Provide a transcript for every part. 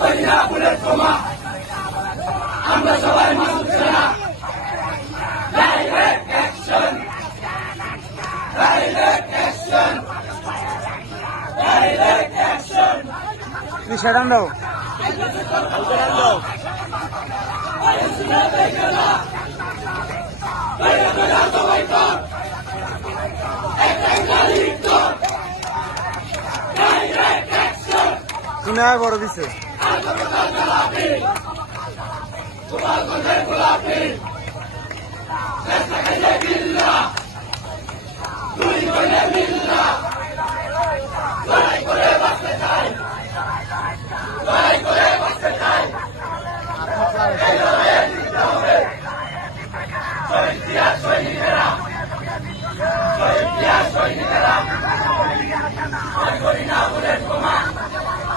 পারি না বুলেট বোমা আমরা সবাই মানুষ সবাই কর দুনিয়ায় বড় দিছে। করে বাঁচতে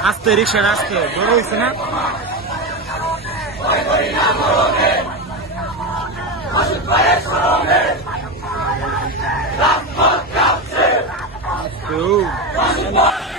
আস্তে রিক্সার আস্তে বড় হয়েছে না Ooh.